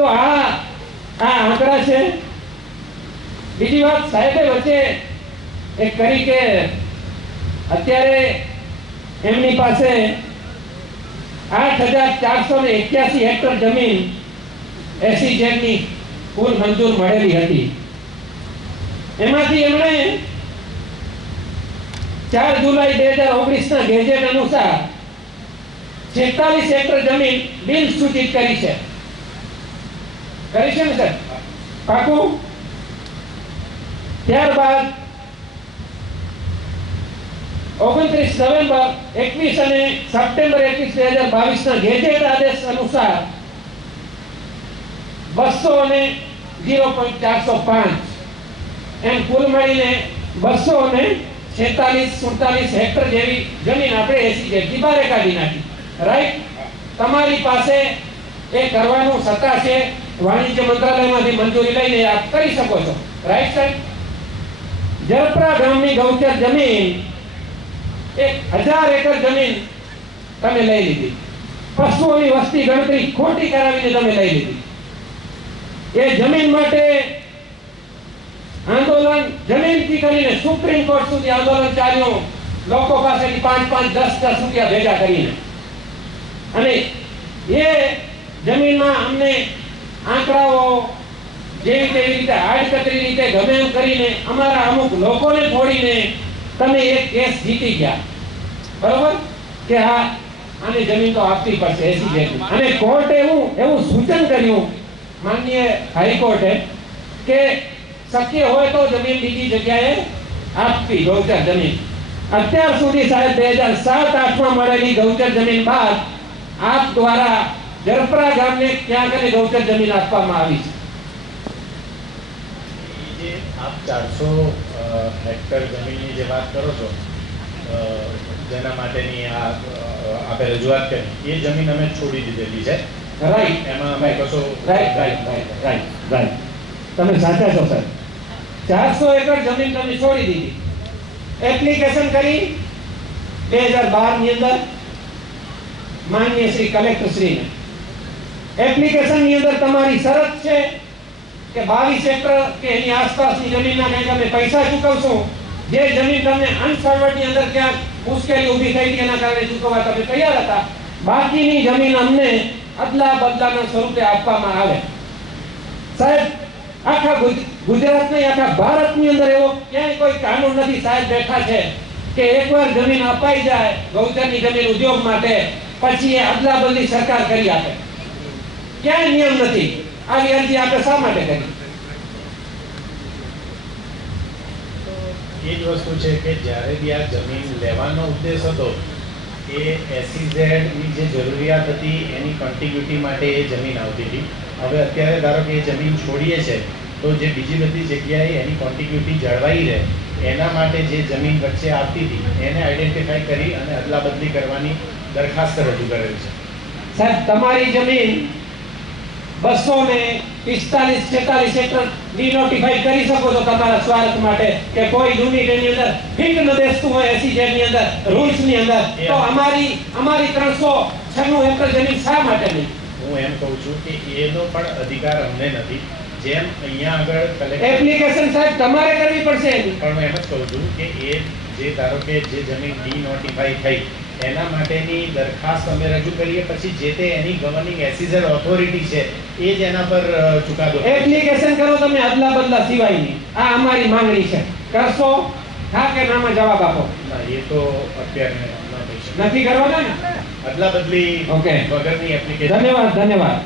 તો આ આંકડા છે. બીજી વાત સાહેબે વચ્ચે એક કરી કે અત્યારે એમની પાસે 8,481 હેક્ટર જમીન SEZ ની કુલ મંજૂર મળેલી હતી. એમાંથી એમણે 4 જુલાઈ 2019 ના ગેજેટ અનુસાર 46 હેક્ટર જમીન બિન સૂચિત કરી છે. કરી છે ને સર? પાકું? ત્યારબાદ 29 નવેમ્બર 21 અને સપ્ટેમ્બર 21 2022 ના ગેજેટ આદેશ અનુસાર 200 અને 0.405 એમ કુલ મળીને 246 હેક્ટર જેવી જમીન આપણે SEZ ની બહાર કાઢી નાખી. રાઈટ? તમારી પાસે એ કરવાનું સત્તા છે. વાણિજ્ય મંત્રાલયમાંથી મંજૂરી લઈને આપ કરી શકો છો. રાઈટ સાહેબ? જરપરા ગામની ગૌચર જમીન 1000 એકર જમીન તમે લઈ લીધી. પશુઓની વસ્તી ગણતરી ખોટી કરાવીને તમે લઈ લીધી. એ જમીન માટે આંદોલન જમીનથી કરીને સુપ્રીમ કોર્ટ સુધી આંદોલન ચાલ્યું. લોકો પાસેથી 5-10 રૂપિયા ભેગા કરીને. અને એ જમીનમાં અમને આંકડાઓ જેવી તેવી રીતે આડકતરી રીતે ગમે એમ કરીને અમારા અમુક લોકોને છોડીને તમે એક કેસ જીતી ગયા. બરોબર? કે હા આની જમીન તો આપવી પડશે SEZ. અને કોર્ટે એવું સૂચન કર્યું માનનીય હાઈકોર્ટે કે શક્ય હોય તો જમીન બીજી જગ્યાએ આપવી ગૌચર જમીન. અત્યાર સુધી સાહેબ 2007-8 માં મળેલી ગૌચર જમીન બાદ આપ દ્વારા જરપરા ગામને ક્યાં કને ગૌચર જમીન આપવામાં આવી છે? જે આપ 400 હેક્ટર જમીનની જે વાત કરો છો, જેના માટેની આપણે રજૂઆત કરી, એ જમીન અમે છોડી દીધેલી છે. રાઈટ? એમાં અમે કશો રાઈટ તમે સાચા છો સર. 400 એકર જમીન તમે છોડી દીધી. એપ્લિકેશન કરી 2012 ની અંદર માનનીય શ્રી કલેક્ટર શ્રીને. એપ્લિકેશન ની અંદર તમારી શરત છે કે 22 એકર કે એની આસપાસની જમીનના કંઈક અમે પૈસા ચૂકવશું. જે જમીન તમને અનસર્વડની અંદર ક્યાંક મુશ્કેલી ઊભી થઈ હતી એના કારણે ચૂકવવા તમે તૈયાર હતા. બાકીની જમીન અમને અદલા બદલાના સ્વરૂપે આપવામાં આવે. સાહેબ આખા ગુજરાતની આખા ભારતની અંદર એવો ક્યાંય કોઈ કાનૂન નથી સાહેબ બેઠા છે કે એકવાર જમીન અપાઈ જાય ગૌચરની જમીન ઉદ્યોગ માટે પછી એ અદલા બદલી સરકાર કરી આપે. ક્યાંય નિયમ નથી. આવી અરજી આપણે શા માટે કરી? એ જ વસ્તુ છે કે જ્યારે બી આ જમીન લેવાનો ઉદ્દેશ હતો એ SEZ ની જે જરૂરિયાત હતી એની કન્ટિન્યુટી માટે એ જમીન આવતી હતી. હવે અત્યારે ધારો કે એ જમીન છોડીએ છે તો જે બીજી બધી જગ્યાએ એની કોન્ટિન્યુટી જળવાઈ રહે એના માટે જે જમીન વચ્ચે આવતી હતી એને આઈડેન્ટિફાઈ કરી અને અદલા બદલી કરવાની દરખાસ્ત રજૂ કરેલ છે. સાહેબ તમારી જમીન 245-46 એકર ડિનોટિફાઈ કરી શકો છો તમારા સ્વાર્થ માટે કે કોઈ યુનિટ એની અંદર ફિટ ન બેસતું હોય SEZ ની અંદર રૂલ્સ ની અંદર. તો અમારી 396 એકર જમીન શા માટે નહીં? હું એમ કહું છું કે એનો પણ અધિકાર અમને નથી. જેમ અહીંયા આગળ એપ્લિકેશન સાહેબ તમારે કરવી પડશે. પણ હું એમ જ કહું છું કે એ જે ધારો કે જે જમીન ડિનોટિફાઈ થઈ એના માટેની દરખાસ્ત અમે રજૂ કરીએ પછી જે તે એની ગવર્નિંગ SEZ ઓથોરિટી છે એ જ એના પર ચુકાદો. એપ્લિકેશન કરો તમે અદલા બદલા સિવાયની. આ અમારી માંગણી છે. કરશો? હા કે નામાં જવાબ આપો. ના, એ તો અત્યારે નથી કરવાના ને? અદલા બદલી ઓકે. વગરની એપ્લિકેશન. ધન્યવાદ.